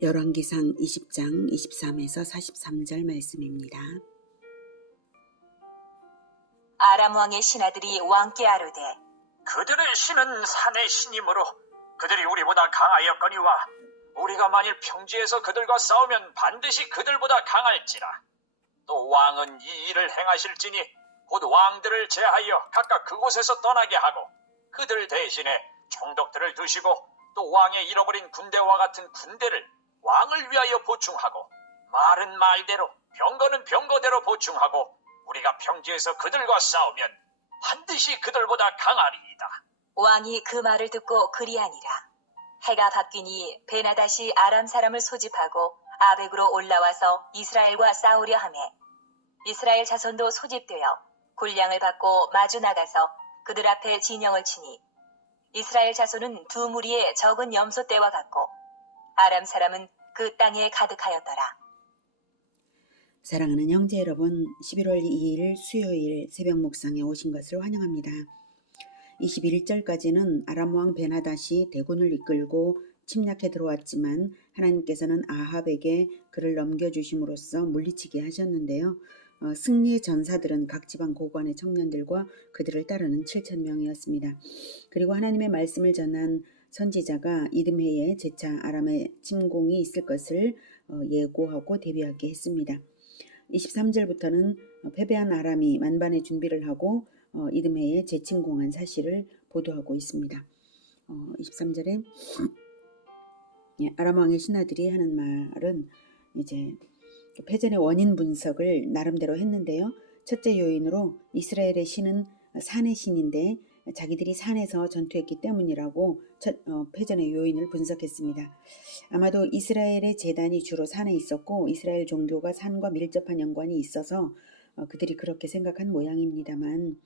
열왕기상 20장 23에서 43절 말씀입니다. 아람 왕의 신하들이 왕께 아뢰되 그들의 신은 산의 신이므로 그들이 우리보다 강하였거니와 우리가 만일 평지에서 그들과 싸우면 반드시 그들보다 강할지라. 또 왕은 이 일을 행하실지니 곧 왕들을 제하여 각각 그곳에서 떠나게 하고 그들 대신에 총독들을 두시고 또 왕의 잃어버린 군대와 같은 군대를 왕을 위하여 보충하고 말은 말대로 병거는 병거대로 보충하고 우리가 평지에서 그들과 싸우면 반드시 그들보다 강하리이다. 왕이 그 말을 듣고 그리하니라. 해가 바뀌니 베나닷이 아람 사람을 소집하고 아벡으로 올라와서 이스라엘과 싸우려 하매 이스라엘 자손도 소집되어 군량을 받고 마주 나가서 그들 앞에 진영을 치니 이스라엘 자손은 두 무리의 적은 염소 떼와 같고 아람 사람은 그 땅에 가득하였더라. 사랑하는 형제 여러분, 11월 2일 수요일 새벽 목상에 오신 것을 환영합니다. 21절까지는 아람 왕 베나닷이 대군을 이끌고 침략해 들어왔지만 하나님께서는 아합에게 그를 넘겨주심으로써 물리치게 하셨는데요. 승리의 전사들은 각 지방 고관의 청년들과 그들을 따르는 7,000명이었습니다. 그리고 하나님의 말씀을 전한 선지자가 이듬해에 재차 아람의 침공이 있을 것을 예고하고 대비하게 했습니다. 23절부터는 패배한 아람이 만반의 준비를 하고 이듬해에 재침공한 사실을 보도하고 있습니다. 23절에 아람 왕의 신하들이 하는 말은 이제 패전의 원인 분석을 나름대로 했는데요. 첫째 요인으로 이스라엘의 신은 산의 신인데 자기들이 산에서 전투했기 때문이라고 패전의 요인을 분석했습니다. 아마도 이스라엘의 제단이 주로 산에 있었고 이스라엘 종교가 산과 밀접한 연관이 있어서 그들이 그렇게 생각한 모양입니다만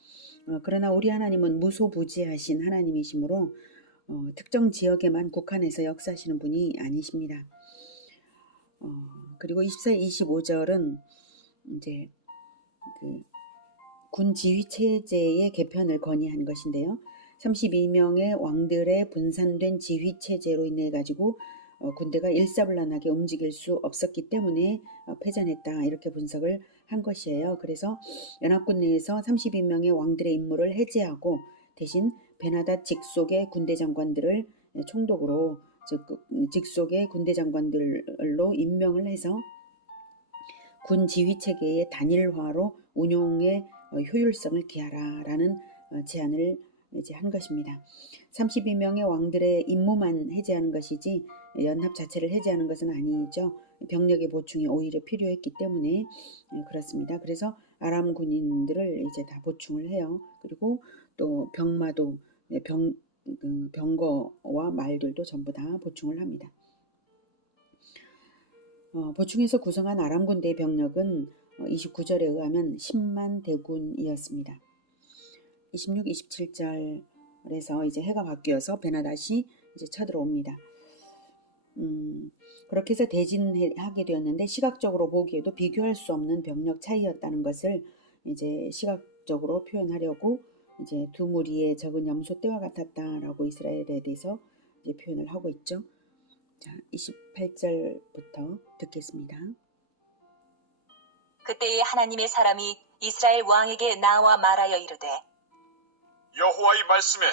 그러나 우리 하나님은 무소부지하신 하나님이시므로 특정 지역에만 국한해서 역사하시는 분이 아니십니다. 그리고 24, 25절은 이제 군 지휘 체제의 개편을 건의한 것인데요. 32명의 왕들의 분산된 지휘 체제로 인해 가지고 군대가 일사불란하게 움직일 수 없었기 때문에 패전했다 이렇게 분석을 한 것이에요. 그래서 연합군 내에서 32명의 왕들의 임무를 해제하고 대신 베나닷 직속의 군대 장관들을 총독으로 즉 직속의 군대 장관들로 임명을 해서 군 지휘 체계의 단일화로 운용의 효율성을 기하라라는 제안을 이제 한 것입니다. 32명의 왕들의 임무만 해제하는 것이지 연합 자체를 해제하는 것은 아니죠. 병력의 보충이 오히려 필요했기 때문에 그렇습니다. 그래서 아람 군인들을 이제 다 보충을 해요. 그리고 또 병마도 병거와 말들도 전부 다 보충을 합니다. 보충해서 구성한 아람 군대의 병력은 29절에 의하면 10만 대군이었습니다. 26, 27절에서 이제 해가 바뀌어서 베나닷이 이제 쳐들어옵니다. 그렇게 해서 대진하게 되었는데 시각적으로 보기에도 비교할 수 없는 병력 차이였다는 것을 이제 시각적으로 표현하려고 이제 두 무리의 적은 염소 떼와 같았다라고 이스라엘에 대해서 이제 표현을 하고 있죠. 자, 28절부터 듣겠습니다. 그때에 하나님의 사람이 이스라엘 왕에게 나와 말하여 이르되 여호와의 말씀에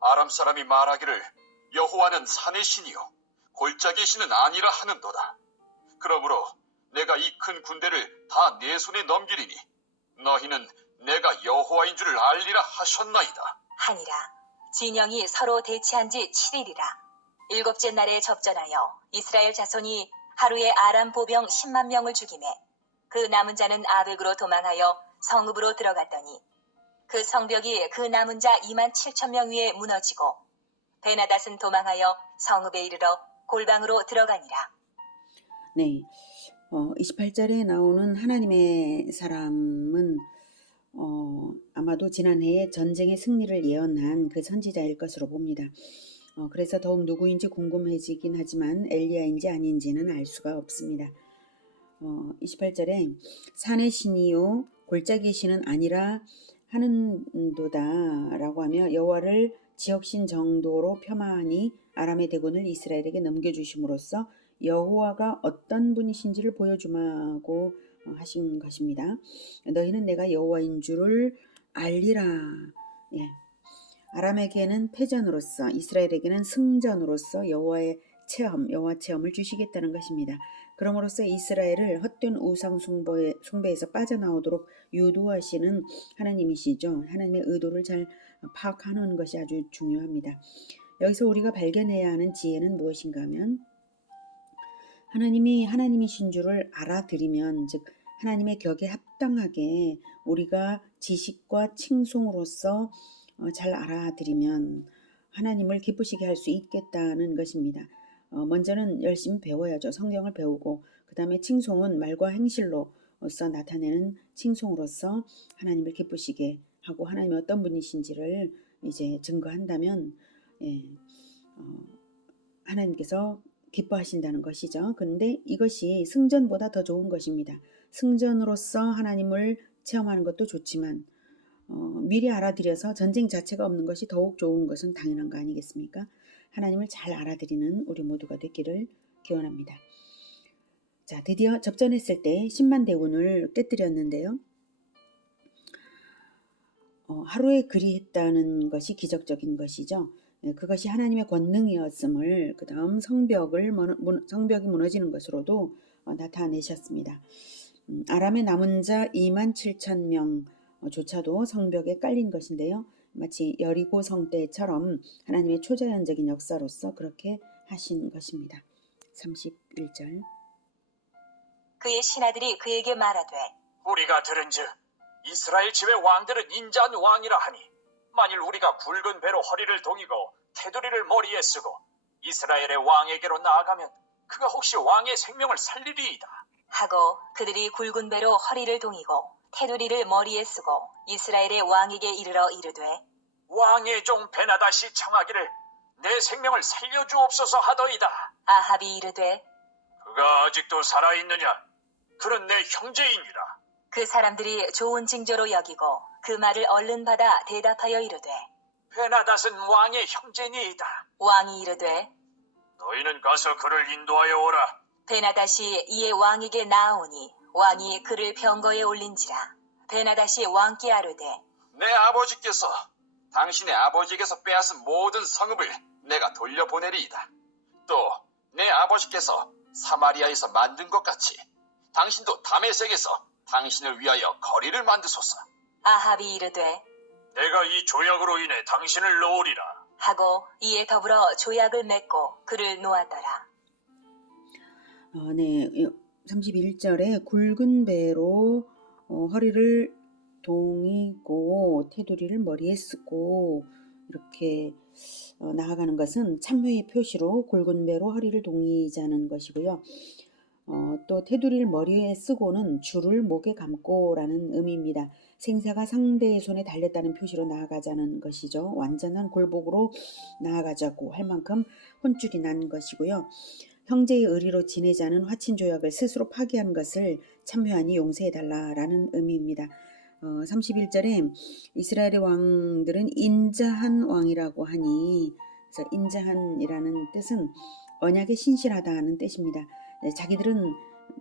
아람 사람이 말하기를 여호와는 산의 신이요 골짜기의 신은 아니라 하는도다. 그러므로 내가 이 큰 군대를 다 내 손에 넘기리니 너희는 내가 여호와인 줄을 알리라 하셨나이다. 하니라. 진영이 서로 대치한 지 7일이라. 일곱째 날에 접전하여 이스라엘 자손이 하루에 아람 보병 10만 명을 죽이매 그 남은 자는 아벡으로 도망하여 성읍으로 들어갔더니 그 성벽이 그 남은 자 2만 7천 명 위에 무너지고 베나닷은 도망하여 성읍에 이르러 골방으로 들어가니라. 네, 28절에 나오는 하나님의 사람은 아마도 지난해에 전쟁의 승리를 예언한 그 선지자일 것으로 봅니다. 그래서 더욱 누구인지 궁금해지긴 하지만 엘리야인지 아닌지는 알 수가 없습니다. 28절에 산의 신이요 골짜기의 신은 아니라 하는도다 라고 하며 여호와를 지역신 정도로 폄하하니 아람의 대군을 이스라엘에게 넘겨주심으로써 여호와가 어떤 분이신지를 보여주마고 하신 것입니다. 너희는 내가 여호와인 줄을 알리라. 예. 아람에게는 패전으로서, 이스라엘에게는 승전으로서 여호와 체험을 주시겠다는 것입니다. 그럼으로써 이스라엘을 헛된 우상 숭배에서 빠져나오도록 유도하시는 하나님이시죠. 하나님의 의도를 잘 파악하는 것이 아주 중요합니다. 여기서 우리가 발견해야 하는 지혜는 무엇인가 하면, 하나님이 하나님이신 줄을 알아들이면, 즉 하나님의 격에 합당하게 우리가 지식과 칭송으로서 잘 알아들이면 하나님을 기쁘시게 할 수 있겠다는 것입니다. 먼저는 열심히 배워야죠. 성경을 배우고, 그 다음에 칭송은 말과 행실로서 나타내는 칭송으로서 하나님을 기쁘시게 하고, 하나님이 어떤 분이신지를 이제 증거한다면 하나님께서 기뻐하신다는 것이죠. 그런데 이것이 승전보다 더 좋은 것입니다. 승전으로서 하나님을 체험하는 것도 좋지만 미리 알아들여서 전쟁 자체가 없는 것이 더욱 좋은 것은 당연한 거 아니겠습니까? 하나님을 잘 알아들이는 우리 모두가 되기를 기원합니다. 자, 드디어 접전했을 때 10만 대군을 깨뜨렸는데요. 하루에 그리했다는 것이 기적적인 것이죠. 그것이 하나님의 권능이었음을, 그 다음 성벽이 무너지는 것으로도 나타내셨습니다. 아람의 남은 자 2만 7천 명조차도 성벽에 깔린 것인데요. 마치 여리고 성 때처럼 하나님의 초자연적인 역사로서 그렇게 하신 것입니다. 31절. 그의 신하들이 그에게 말하되 우리가 들은즉 이스라엘 집의 왕들은 인자한 왕이라 하니 만일 우리가 굵은 배로 허리를 동이고 테두리를 머리에 쓰고 이스라엘의 왕에게로 나아가면 그가 혹시 왕의 생명을 살리리이다 하고 그들이 굵은 배로 허리를 동이고 테두리를 머리에 쓰고 이스라엘의 왕에게 이르러 이르되 왕의 종 베나다시 청하기를 내 생명을 살려주옵소서 하더이다. 아합이 이르되 그가 아직도 살아있느냐? 그는 내 형제이니라. 그 사람들이 좋은 징조로 여기고 그 말을 얼른 받아 대답하여 이르되 베나닷은 왕의 형제니이다. 왕이 이르되 너희는 가서 그를 인도하여 오라. 베나닷이 이에 왕에게 나아오니 왕이 그를 병거에 올린지라. 베나닷이 왕께 아뢰되 내 아버지께서 당신의 아버지에게서 빼앗은 모든 성읍을 내가 돌려보내리이다. 또 내 아버지께서 사마리아에서 만든 것 같이 당신도 다메섹에서 당신을 위하여 거리를 만드소서. 아합이 이르되 내가 이 조약으로 인해 당신을 놓으리라. 하고 이에 더불어 조약을 맺고 그를 놓았더라. 네, 31절에 굵은 배로 허리를 동이고 테두리를 머리에 쓰고 이렇게 나아가는 것은 참회의 표시로 굵은 배로 허리를 동이자는 것이고요. 또 테두리를 머리에 쓰고는 줄을 목에 감고라는 의미입니다. 생사가 상대의 손에 달렸다는 표시로 나아가자는 것이죠. 완전한 굴복으로 나아가자고 할 만큼 혼줄이 난 것이고요. 형제의 의리로 지내자는 화친 조약을 스스로 파기한 것을 참회하니 용서해달라라는 의미입니다. 31절에 이스라엘의 왕들은 인자한 왕이라고 하니, 그래서 인자한이라는 뜻은 언약에 신실하다는 뜻입니다. 자기들은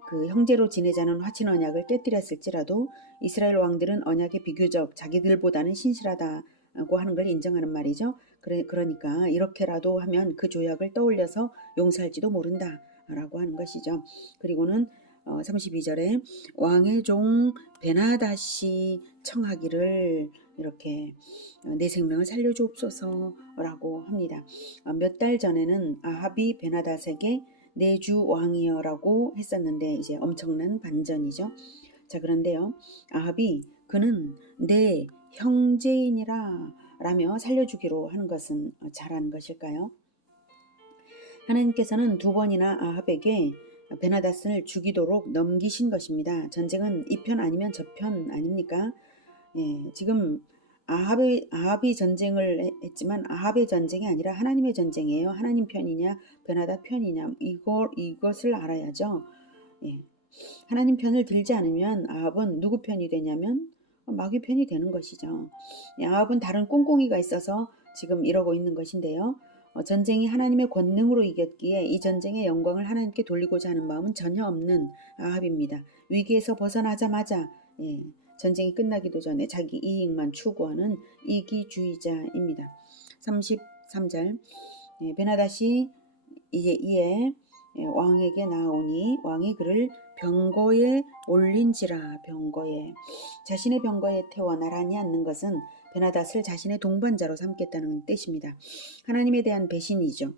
그 형제로 지내자는 화친 언약을 깨뜨렸을지라도 이스라엘 왕들은 언약에 비교적 자기들보다는 신실하다고 하는 걸 인정하는 말이죠. 그러니까 이렇게라도 하면 그 조약을 떠올려서 용서할지도 모른다라고 하는 것이죠. 그리고는 32절에 왕의 종 베나닷이 청하기를 이렇게 내 생명을 살려주옵소서라고 합니다. 몇 달 전에는 아합이 베나닷에게 내 주 왕이여라고 했었는데 이제 엄청난 반전이죠. 자, 그런데요, 아합이 그는 내 형제이니라 라며 살려주기로 하는 것은 잘한 것일까요? 하나님께서는 두 번이나 아합에게 베나닷을 죽이도록 넘기신 것입니다. 전쟁은 이 편 아니면 저 편 아닙니까? 지금 아합이 전쟁을 했지만 아합의 전쟁이 아니라 하나님의 전쟁이에요. 하나님 편이냐 베나닷 편이냐 이것을 알아야죠. 하나님 편을 들지 않으면 아합은 누구 편이 되냐면 마귀 편이 되는 것이죠. 아합은 다른 꽁꽁이가 있어서 지금 이러고 있는 것인데요. 전쟁이 하나님의 권능으로 이겼기에 이 전쟁의 영광을 하나님께 돌리고자 하는 마음은 전혀 없는 아합입니다. 위기에서 벗어나자마자 전쟁이 끝나기도 전에 자기 이익만 추구하는 이기주의자입니다. 33절 베나닷이 이에 왕에게 나오니 왕이 그를 병거에 올린지라. 병거에 자신의 병거에 태워 나란히 앉는 것은 베나닷을 자신의 동반자로 삼겠다는 뜻입니다. 하나님에 대한 배신이죠.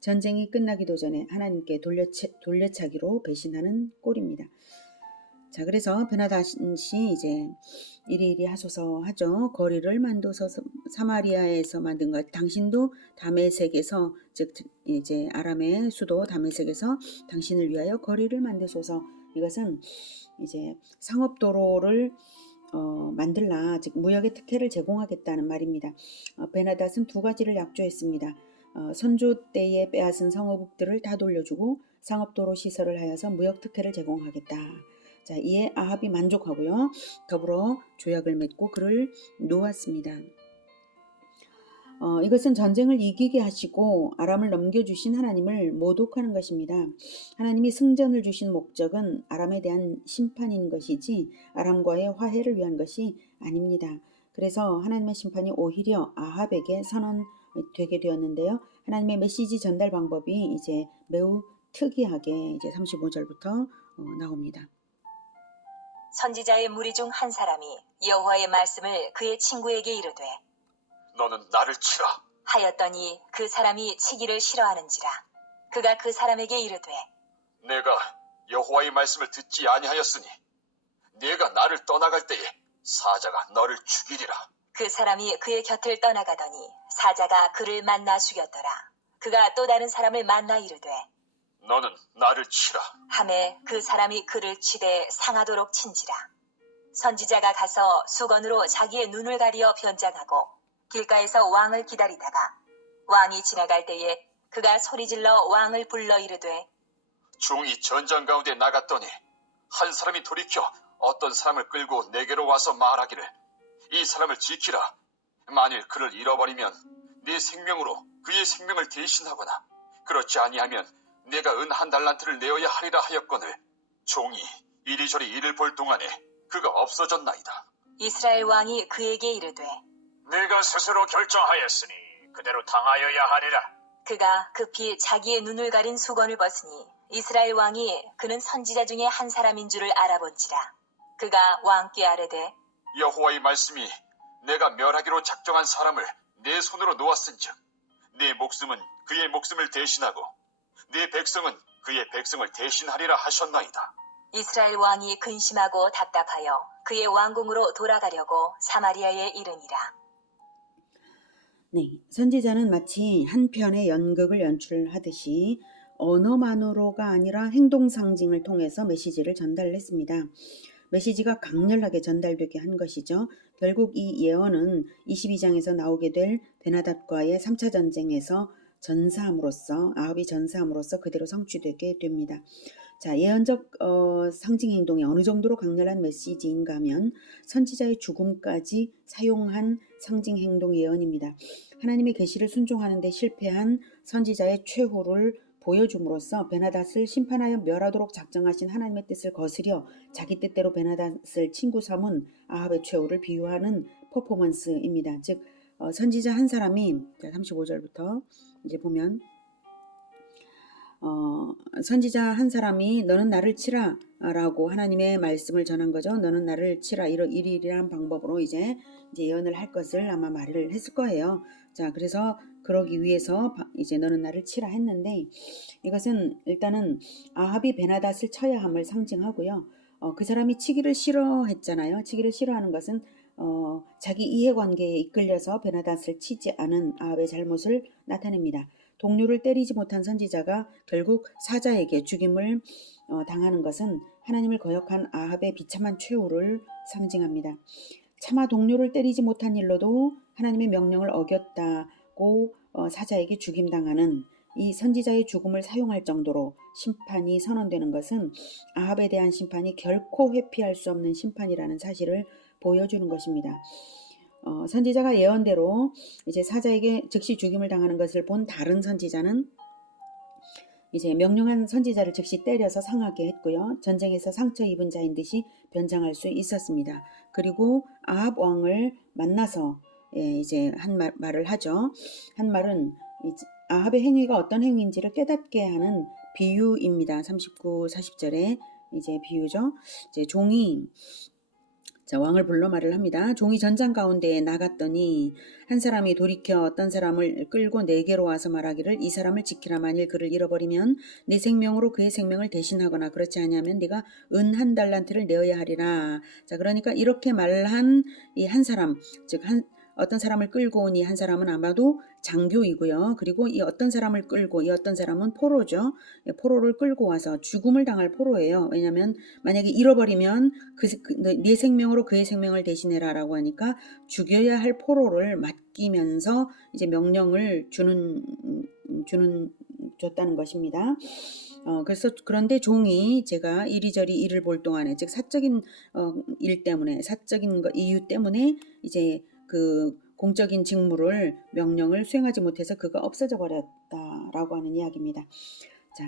전쟁이 끝나기도 전에 하나님께 돌려차기로 배신하는 꼴입니다. 자, 그래서 베나닷이 이제 이리이리 하소서 하죠. 거리를 만들어서 사마리아에서 만든 것. 당신도 다메섹에서, 즉 이제 아람의 수도 다메섹에서 당신을 위하여 거리를 만드소서. 이것은 이제 상업도로를 만들라, 즉 무역의 특혜를 제공하겠다는 말입니다. 베나닷은 두 가지를 약조했습니다. 선조 때에 빼앗은 성읍들을 다 돌려주고 상업도로 시설을 하여서 무역 특혜를 제공하겠다. 자, 이에 아합이 만족하고요. 더불어 조약을 맺고 그를 놓았습니다. 이것은 전쟁을 이기게 하시고 아람을 넘겨주신 하나님을 모독하는 것입니다. 하나님이 승전을 주신 목적은 아람에 대한 심판인 것이지 아람과의 화해를 위한 것이 아닙니다. 그래서 하나님의 심판이 오히려 아합에게 선언되게 되었는데요. 하나님의 메시지 전달 방법이 이제 매우 특이하게 이제 35절부터 나옵니다. 선지자의 무리 중 한 사람이 여호와의 말씀을 그의 친구에게 이르되 너는 나를 치라. 하였더니 그 사람이 치기를 싫어하는지라. 그가 그 사람에게 이르되 내가 여호와의 말씀을 듣지 아니하였으니 네가 나를 떠나갈 때에 사자가 너를 죽이리라. 그 사람이 그의 곁을 떠나가더니 사자가 그를 만나 죽였더라. 그가 또 다른 사람을 만나 이르되 너는 나를 치라. 하매 그 사람이 그를 치되 상하도록 친지라. 선지자가 가서 수건으로 자기의 눈을 가리어 변장하고 길가에서 왕을 기다리다가 왕이 지나갈 때에 그가 소리질러 왕을 불러 이르되 종이 전장 가운데 나갔더니 한 사람이 돌이켜 어떤 사람을 끌고 내게로 와서 말하기를 이 사람을 지키라. 만일 그를 잃어버리면 네 생명으로 그의 생명을 대신하거나 그렇지 아니하면 내가 은 한 달란트를 내어야 하리라 하였거늘 종이 이리저리 이를 볼 동안에 그가 없어졌나이다. 이스라엘 왕이 그에게 이르되 네가 스스로 결정하였으니 그대로 당하여야 하리라. 그가 급히 자기의 눈을 가린 수건을 벗으니 이스라엘 왕이 그는 선지자 중에 한 사람인 줄을 알아본지라. 그가 왕께 아뢰되 여호와의 말씀이 내가 멸하기로 작정한 사람을 내 손으로 놓았은즉 네 목숨은 그의 목숨을 대신하고 네 백성은 그의 백성을 대신하리라 하셨나이다. 이스라엘 왕이 근심하고 답답하여 그의 왕궁으로 돌아가려고 사마리아에 이르니라. 네, 선지자는 마치 한 편의 연극을 연출하듯이 언어만으로가 아니라 행동 상징을 통해서 메시지를 전달했습니다. 메시지가 강렬하게 전달되게 한 것이죠. 결국 이 예언은 22장에서 나오게 될 베나닷과의 3차 전쟁에서 아합이 전사함으로써 그대로 성취되게 됩니다. 자, 예언적 상징 행동이 어느 정도로 강렬한 메시지인가 하면 선지자의 죽음까지 사용한 상징 행동 예언입니다. 하나님의 계시를 순종하는 데 실패한 선지자의 최후를 보여줌으로써 베나닷을 심판하여 멸하도록 작정하신 하나님의 뜻을 거스려 자기 뜻대로 베나닷을 친구 삼은 아합의 최후를 비유하는 퍼포먼스입니다. 즉 선지자 한 사람이 35절부터 이제 보면 선지자 한 사람이 너는 나를 치라 라고 하나님의 말씀을 전한 거죠. 너는 나를 치라 이리이리한 방법으로 이제 예언을 할 것을 아마 말을 했을 거예요. 자, 그래서 그러기 위해서 이제 너는 나를 치라 했는데 이것은 일단은 아합이 베나닷을 쳐야 함을 상징하고요. 그 사람이 치기를 싫어했잖아요. 치기를 싫어하는 것은 자기 이해관계에 이끌려서 베나닷을 치지 않은 아합의 잘못을 나타냅니다. 동료를 때리지 못한 선지자가 결국 사자에게 죽임을 당하는 것은 하나님을 거역한 아합의 비참한 최후를 상징합니다. 차마 동료를 때리지 못한 일로도 하나님의 명령을 어겼다고 사자에게 죽임당하는 이 선지자의 죽음을 사용할 정도로 심판이 선언되는 것은 아합에 대한 심판이 결코 회피할 수 없는 심판이라는 사실을 보여주는 것입니다. 선지자가 예언대로 이제 사자에게 즉시 죽임을 당하는 것을 본 다른 선지자는 이제 명령한 선지자를 즉시 때려서 상하게 했고요. 전쟁에서 상처 입은 자인 듯이 변장할 수 있었습니다. 그리고 아합 왕을 만나서 이제 한 말을 하죠. 한 말은 아합의 행위가 어떤 행위인지를 깨닫게 하는 비유입니다. 39, 40절에 이제 비유죠. 이제 종이 왕을 불러 말을 합니다. 종이 전장 가운데에 나갔더니 한 사람이 돌이켜 어떤 사람을 끌고 내게로 와서 말하기를 이 사람을 지키라. 만일 그를 잃어버리면 네 생명으로 그의 생명을 대신하거나 그렇지 아니하면 네가 은 1달란트를 내어야 하리라. 자, 그러니까 이렇게 말한 이 한 사람, 즉 어떤 사람을 끌고 온 이 한 사람은 아마도 장교이고요. 그리고 이 어떤 사람을 끌고 이 어떤 사람은 포로죠. 포로를 끌고 와서 죽음을 당할 포로예요. 왜냐하면 만약에 잃어버리면 네 생명으로 그의 생명을 대신해라라고 하니까 죽여야 할 포로를 맡기면서 이제 명령을 줬다는 것입니다. 그래서 그런데 종이 제가 이리저리 일을 볼 동안에 즉 사적인 일 때문에 사적인 이유 때문에 이제 그 공적인 직무를 명령을 수행하지 못해서 그가 없어져 버렸다라고 하는 이야기입니다. 자,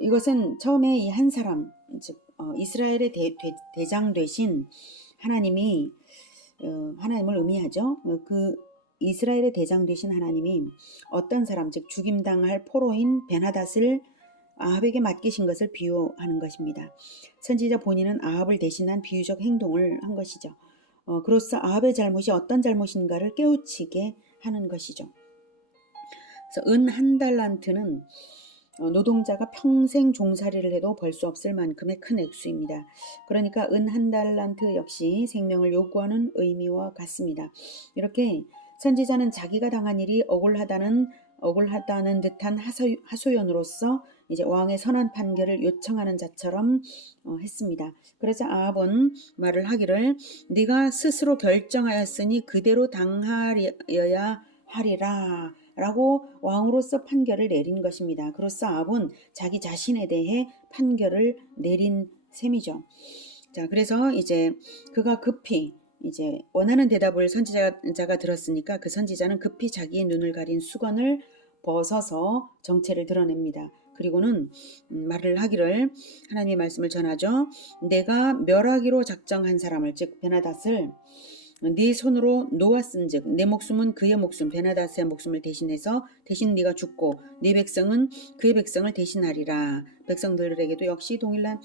이것은 처음에 이 한 사람, 즉 이스라엘의 대장 되신 하나님이 하나님을 의미하죠. 그 이스라엘의 대장 되신 하나님이 어떤 사람, 즉 죽임당할 포로인 베나닷을 아합에게 맡기신 것을 비유하는 것입니다. 선지자 본인은 아합을 대신한 비유적 행동을 한 것이죠. 그로써 아합의 잘못이 어떤 잘못인가를 깨우치게 하는 것이죠. 그래서 은 1달란트는 노동자가 평생 종살이를 해도 벌 수 없을 만큼의 큰 액수입니다. 그러니까 은 1달란트 역시 생명을 요구하는 의미와 같습니다. 이렇게 선지자는 자기가 당한 일이 억울하다는 듯한 하소연으로서 이제 왕의 선한 판결을 요청하는 자처럼 했습니다. 그래서 아합은 말을 하기를 네가 스스로 결정하였으니 그대로 당하여야 하리라 라고 왕으로서 판결을 내린 것입니다. 그로써 아합은 자기 자신에 대해 판결을 내린 셈이죠. 자, 그래서 이제 그가 급히 이제 원하는 대답을 선지자가 들었으니까 그 선지자는 급히 자기의 눈을 가린 수건을 벗어서 정체를 드러냅니다. 그리고는 말을 하기를 하나님의 말씀을 전하죠. 내가 멸하기로 작정한 사람을 즉 베나닷을 네 손으로 놓았은즉 내 목숨은 그의 목숨 베나닷의 목숨을 대신해서 대신 네가 죽고 네 백성은 그의 백성을 대신하리라. 백성들에게도 역시 동일한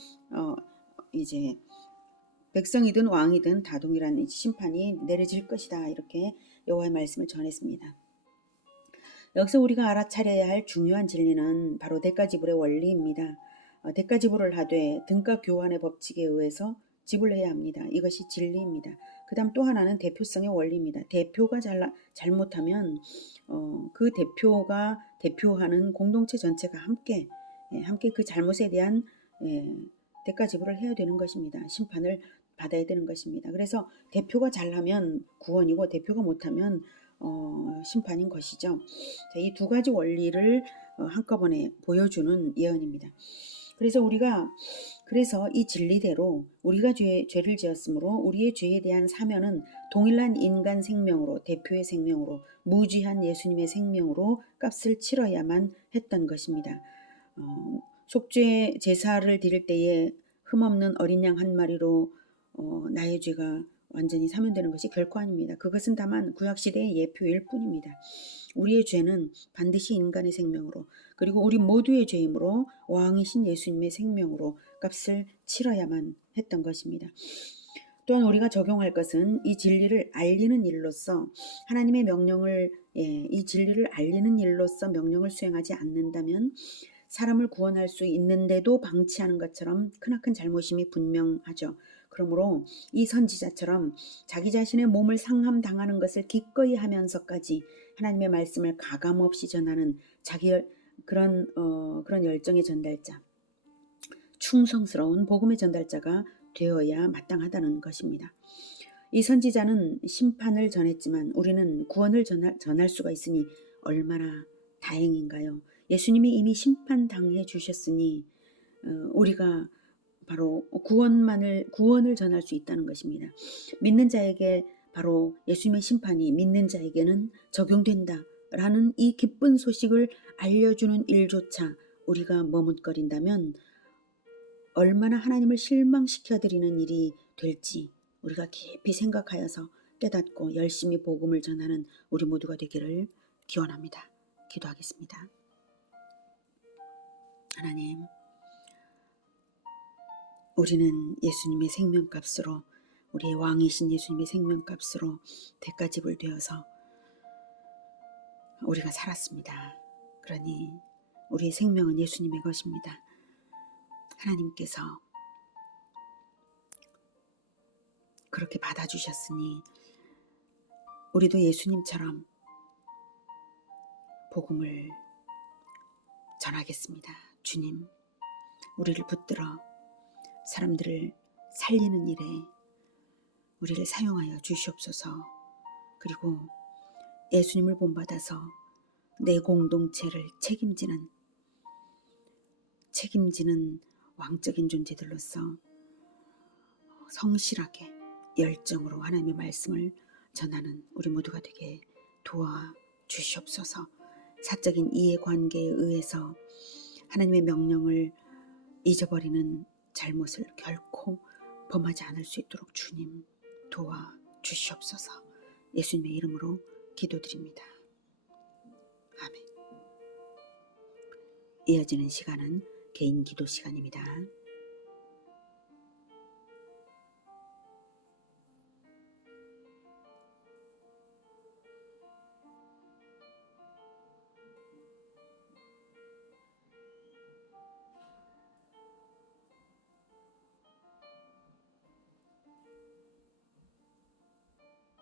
이제 백성이든 왕이든 다 동일한 심판이 내려질 것이다. 이렇게 여호와의 말씀을 전했습니다. 여기서 우리가 알아차려야 할 중요한 진리는 바로 대가지불의 원리입니다. 대가지불을 하되 등가 교환의 법칙에 의해서 지불해야 합니다. 이것이 진리입니다. 그 다음 또 하나는 대표성의 원리입니다. 대표가 잘못하면 그 대표가 대표하는 공동체 전체가 함께 그 잘못에 대한 대가지불을 해야 되는 것입니다. 심판을 받아야 되는 것입니다. 그래서 대표가 잘하면 구원이고 대표가 못하면 심판인 것이죠. 이 두 가지 원리를 한꺼번에 보여주는 예언입니다. 그래서 이 진리대로 우리가 죄를 지었으므로 우리의 죄에 대한 사면은 동일한 인간 생명으로 대표의 생명으로 무지한 예수님의 생명으로 값을 치러야만 했던 것입니다. 속죄 제사를 드릴 때에 흠없는 어린 양 한 마리로 나의 죄가 완전히 사면되는 것이 결코 아닙니다. 그것은 다만 구약시대의 예표일 뿐입니다. 우리의 죄는 반드시 인간의 생명으로 그리고 우리 모두의 죄이므로 왕이신 예수님의 생명으로 값을 치러야만 했던 것입니다. 또한 우리가 적용할 것은 이 진리를 알리는 일로서 하나님의 명령을 이 진리를 알리는 일로서 명령을 수행하지 않는다면 사람을 구원할 수 있는데도 방치하는 것처럼 크나큰 잘못임이 분명하죠. 그러므로 이 선지자처럼 자기 자신의 몸을 상함당하는 것을 기꺼이 하면서까지 하나님의 말씀을 가감없이 전하는 그런 열정의 전달자, 충성스러운 복음의 전달자가 되어야 마땅하다는 것입니다. 이 선지자는 심판을 전했지만 우리는 구원을 전할 수가 있으니 얼마나 다행인가요? 예수님이 이미 심판당해 주셨으니 우리가 바로 구원을 전할 수 있다는 것입니다. 믿는 자에게 바로 예수님의 심판이 믿는 자에게는 적용된다라는 이 기쁜 소식을 알려주는 일조차 우리가 머뭇거린다면 얼마나 하나님을 실망시켜드리는 일이 될지 우리가 깊이 생각하여서 깨닫고 열심히 복음을 전하는 우리 모두가 되기를 기원합니다. 기도하겠습니다. 하나님, 우리는 예수님의 생명값으로, 우리의 왕이신 예수님의 생명값으로 대가집을 되어서 우리가 살았습니다. 그러니 우리의 생명은 예수님의 것입니다. 하나님께서 그렇게 받아주셨으니 우리도 예수님처럼 복음을 전하겠습니다. 주님, 우리를 붙들어 사람들을 살리는 일에 우리를 사용하여 주시옵소서. 그리고 예수님을 본받아서 내 공동체를 책임지는 왕적인 존재들로서 성실하게 열정으로 하나님의 말씀을 전하는 우리 모두가 되게 도와주시옵소서. 사적인 이해관계에 의해서 하나님의 명령을 잊어버리는 잘못을 결코 범하지 않을 수 있도록 주님 도와주시옵소서. 예수님의 이름으로 기도드립니다. 아멘. 이어지는 시간은 개인 기도 시간입니다.